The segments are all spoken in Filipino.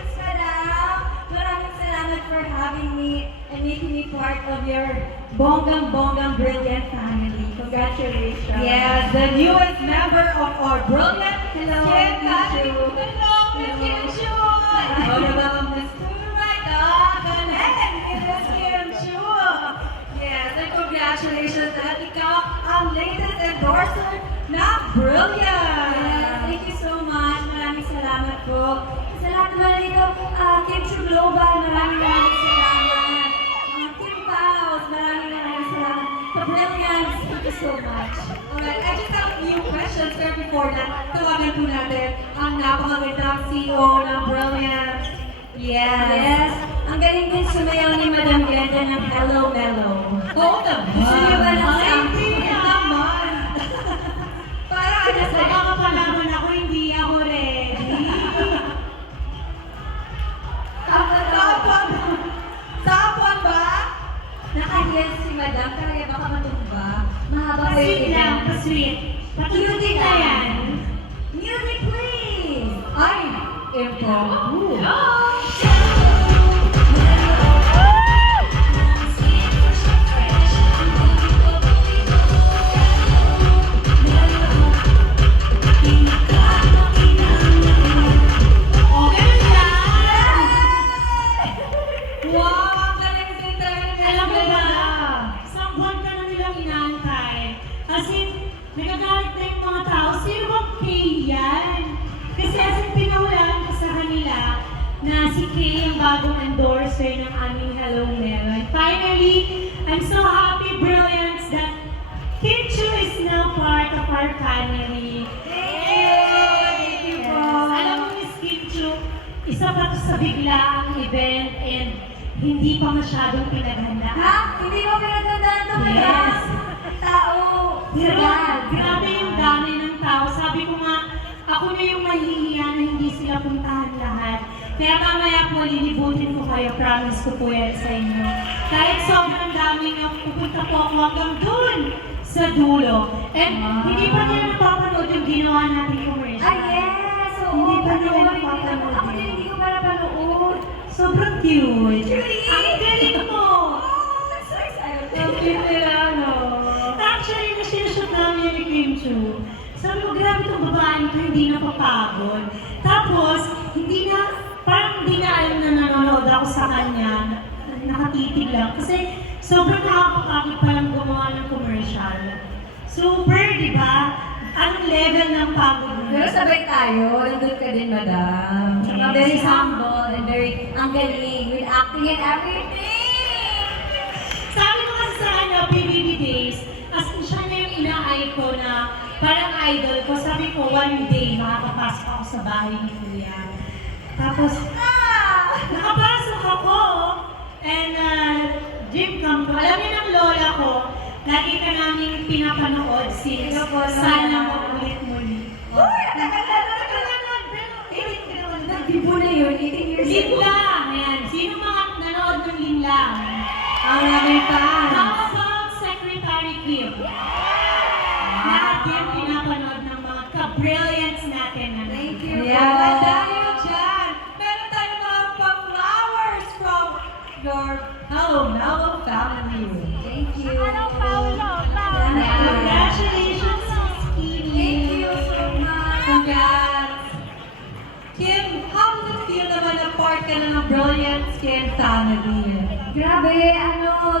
Congratulations, madam! Maraming salamat for having me and making me part of your bonggang brilliant family. Congratulations! Yes, the newest member of our brilliant Hello, Skin family. Miss Chu. Hello, Miss Kim Chu. Ano naman, Miss Right? Galing, Miss Kim Chu. Yes, and congratulations dahil ikaw ang latest endorser na Yes, Brilliant. thank you so much. Maraming salamat po. Sa lahat naman dito, Kim Chu Global, maraming salamat. Kim Paus, maraming salamat. The Brilliance, thank you so much. Alright, I just have a few questions pero before that, tawagan po natin ang napakagandang CEO ng Brilliant. Yes. Yes, ang galing din sumayaw ni Madam Glenda ng Hello Mellow. Oo naman. Gusto niyo ba ng Ay, sample? hindi naman. Para ano sa Nakakapalaman ako, hindi ako ready. Sapon. Sapon ba? Naka-heels si Madam, kaya baka matumba. Mahaba pa Pa-sweet yung lang, pa-sweet. Patuloy na yan. Music please! Ay, impromptu. Okay lang. Wow, ang galing din talaga ni Alam mo ba, Glenda. isang buwan ka na nilang inaantay. As in, nagagalit na yung mga tao, sino bang Kay yan? Kasi as in, pinawalaan ko sa kanila na si Kay ang bagong endorser ng aming Hello Melon. Finally, I'm so happy, Brilliance, that Kim Chu is now part of our family. Thank you po. Alam mo, Miss Kim Chu, isa pa to sa biglaang event and hindi pa masyadong pinaghandaan. Ha? Hindi ko pinagandaan ito, Madam. Yes. Tao. Pero Sagal. grabe yung dami ng tao. Sabi ko nga, ako na yung mahihiya na hindi sila puntahan lahat. Kaya mamaya po, lilibutin ko kayo. Promise ko po yan sa inyo. Kahit sobrang dami nga, pupunta po ako hanggang dun sa dulo. And hindi pa nila napapanood yung ginawa natin commercial. Ah, yes. Oo, Hindi pa nila panoorin ko. napapanood Ako din, yun. hindi ko pa napanood. Sobrang cute. Julie! Ang galing mo! Oh, so excited. Ang cute nila, no? Actually, na-shoot namin ni Kim Chu. Sabi ko, grabe itong babae nito, hindi napapagod. Tapos, parang hindi na alam na nanonood ako sa kanya. Nakatitig lang. Kasi, sobrang nakakapagod palang gumawa ng commercial. Super, di ba? Anong level ng pagod mo? Pero sabay tayo, nandun ka din, Madam. Tsaka Yes. very humble and very, ang galing with acting and everything. Sabi ko kasi sa kanya, PBB days, as in siya na yung ina-icon na parang idol ko. Sabi ko, one day, makakapasok ako sa bahay ni Kuya. Tapos, nakapasok ako, and gym camp ko. Alam niyo ng lola ko, lagi ka namin pinapanood since sana maulit muli. Uy, nagkakalaman. Nagbibo na yun, 18 years Lin old. lang! Yan. Sino mga nanood ng Lin lang? Ang aming How fans. about Secretary Kim? Lahat yan pinapanood ng mga ka-brilliance natin. Thank you. Yeah. po. At dahil dyan, meron tayong mga pa-flowers from your Hello Mellow family. Thank you. Congratulations, Miss Kimi. Thank you so much. Congrats! Kim, how does it feel naman na part ka na ng Brilliant Skin family? Grabe,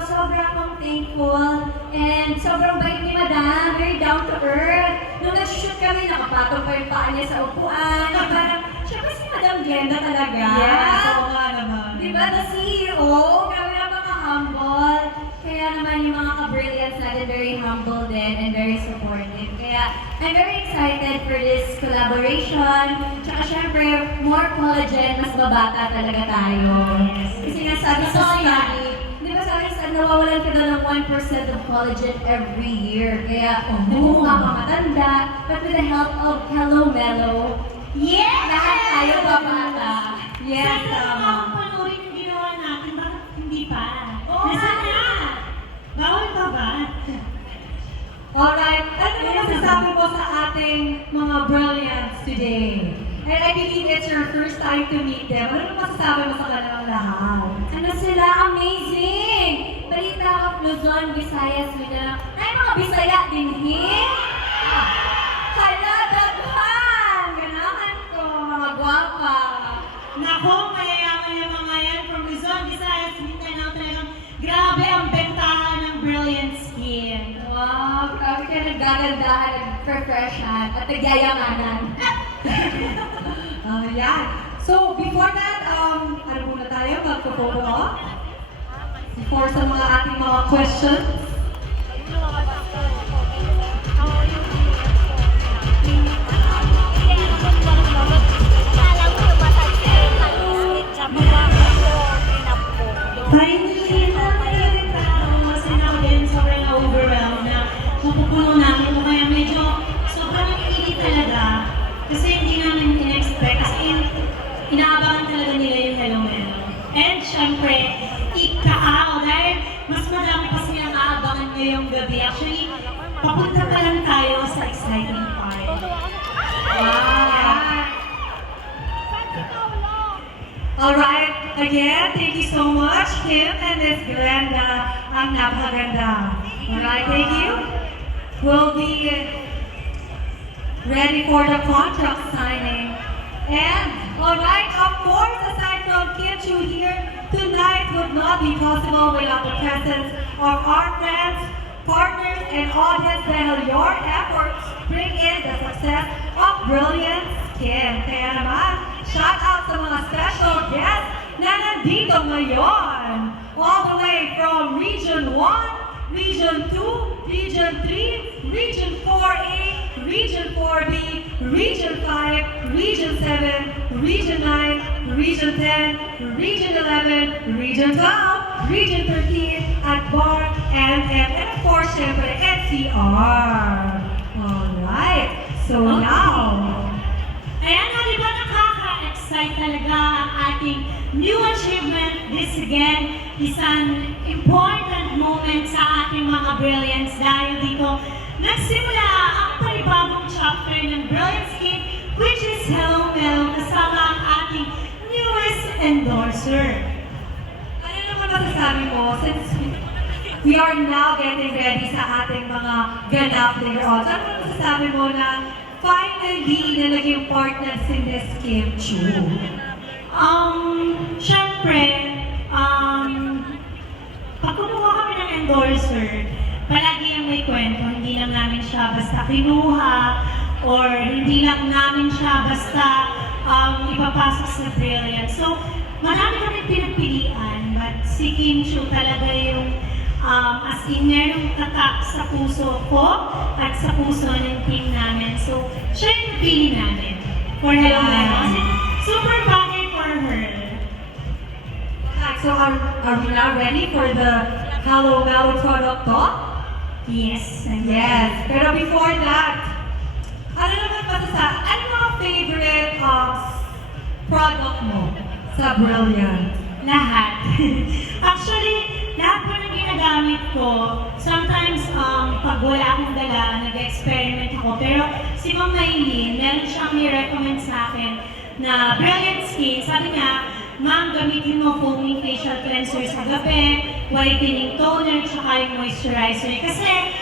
sobrang akong thankful and sobrang bait ni Madam, very down to earth. Nung nag-shoot kami, nakapatong pa yung paa niya sa upuan. Parang, syempre si Madam Glenda talaga. Yes, oo nga naman. Di ba, the CEO, grabe na mga humble. Kaya naman yung mga ka-brilliance natin, very humble din and very supportive. Kaya, I'm very excited for this collaboration. Tsaka syempre, more collagen, mas babata talaga tayo. Kasi nga sabi sa Totoo yan. study, di ba sabi sa nawawalan ka daw ng 1% of collagen every year. Kaya, bumunga ka matanda. But with the help of Hello Mellow, Yes! lahat tayo babata. Yes, Sana tama. mga panoorin yung ginawa natin, bakit hindi pa? Oo Nasaan nga. na? Bawal pa ba? Alright, ano naman masasabi mo sa ating mga brilliants today? And I believe it's your first time to meet them. Ano masasabi mo sa kanilang lahat? Ano sila? Amazing! Balita ko, Luzon, Visayas, Mindanao. Ay, mga Bisaya din, Hala, daghan! Ganahan ko, mga gwapa. Nako, mayayaman yung mga yan from Luzon, Visayas, Mindanao. Talagang grabe ang bentahan ng Brilliant Skin. Wow, grabe ka nagdagandahan, nag-refreshan, at nagyayamanan. Yan. So, before that, ano muna tayo? Magpo-photo op? Before sa mga ating mga questions. Finally, namin tao, kasi ako din sobrang overwhelmed na mapupuno namin o kaya medyo sobrang nag-iinit talaga kasi hindi namin in-expect kasi inaabangan talaga nila yung Hello Melo. And syempre, ikaaw dahil mas madami pa silang aabangan ngayong gabi. Actually, papunta pa lang tayo sa exciting part. Wow! Alright, again, thank you so much, Kim and Miss Glenda. Ang napakaganda. Alright, thank you. We'll be ready for the contract signing. And, alright, of course, aside from Kim Chu here, tonight would not be possible without the presence of our friends, partners, and audience dahil your efforts bring in the success of Brilliant Skin. Kaya naman, shout out sa mga special guests na nandito ngayon. All the way from Region 1, Region 2, Region 3, Region 4A, Region 4B, Region 5, Region 7, Region 9, Region 10, Region 11, Region 12, Region 13, at BAR, MM, and of course, syempre, NCR. Alright, so now, Ayan, di ba nakaka-excite talaga ang ating new achievement? This again is an important moment sa ating mga Brilliance dahil dito nagsimula ang panibagong chapter ng Brilliant Skin, which is Hello Melo, kasama ang ating newest endorser. ano naman masasabi mo since we are now getting ready sa ating mga ganap later on? So, ano naman masasabi mo na finally na naging partner si Miss Kim Chu? Syempre, pag kumuha kami ng endorser, palagi yung may kwento, hindi lang namin siya basta kinuha, or hindi lang namin siya basta ipapasok sa Brilliant. So, marami kami pinagpilian, but si Kim Chu talaga yung as in, merong tatak sa puso ko at sa puso ng team namin. So, siya yung napili namin for Hello Melo. Kasi super bagay for her. So, are we now ready for the Hello Melo product talk? Yes. Yes. Pero before that, ano naman masasabi? Ano mga favorite product mo sa Brilliant? Lahat. Actually, lahat po ng ginagamit ko, sometimes pag wala akong dala, nag-experiment ako. Pero si Ma'am Maylene, meron siyang recommend sa akin na Brilliant Skin. Sabi niya, Ma'am, gamitin mo foaming facial cleanser sa gabi, whitening toner, tsaka yung moisturizer. Kasi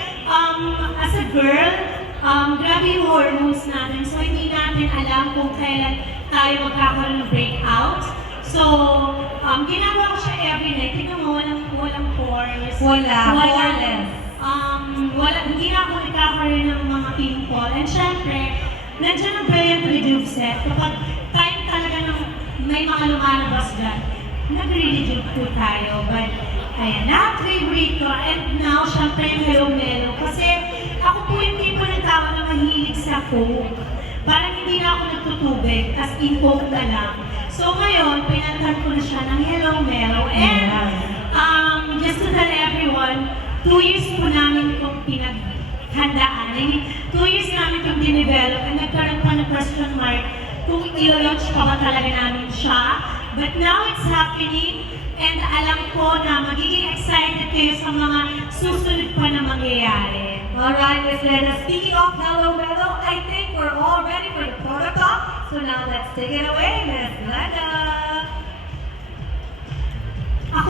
as a girl, grabe yung hormones natin. So hindi natin alam kung kailan tayo magkakaroon ng breakout. So, ginagawa ko siya every night. Tingnan mo, walang pores. Poreless. Hindi na ako nagkakaroon ng mga pimple. And syempre, nandiyan ang Brilliant Rejuve set. Kapag time talaga ng may mga lumalabas dyan, nagre-rejuve po tayo. But, ayan, lahat favorite ko. And now, syempre yung Hello Melo. Kasi ako po yung tipo ng tao na mahilig sa Coke. Parang hindi na ako nagtutubig, as in Coke na lang. So ngayon, pinantan ko na siya ng Hello Melo. And just to tell everyone, 2 years po namin itong pinaghandaan. I mean, 2 years namin itong dinevelop and nagkaroon pa ng question mark kung i-launch pa ba talaga namin siya. But now it's happening and alam ko na magiging excited kayo sa mga susunod pa na mangyayari. Alright, Miss Lena, speaking of Hello Melo, I think we're all ready for the product talk. So now let's take it away, Miss Glenda.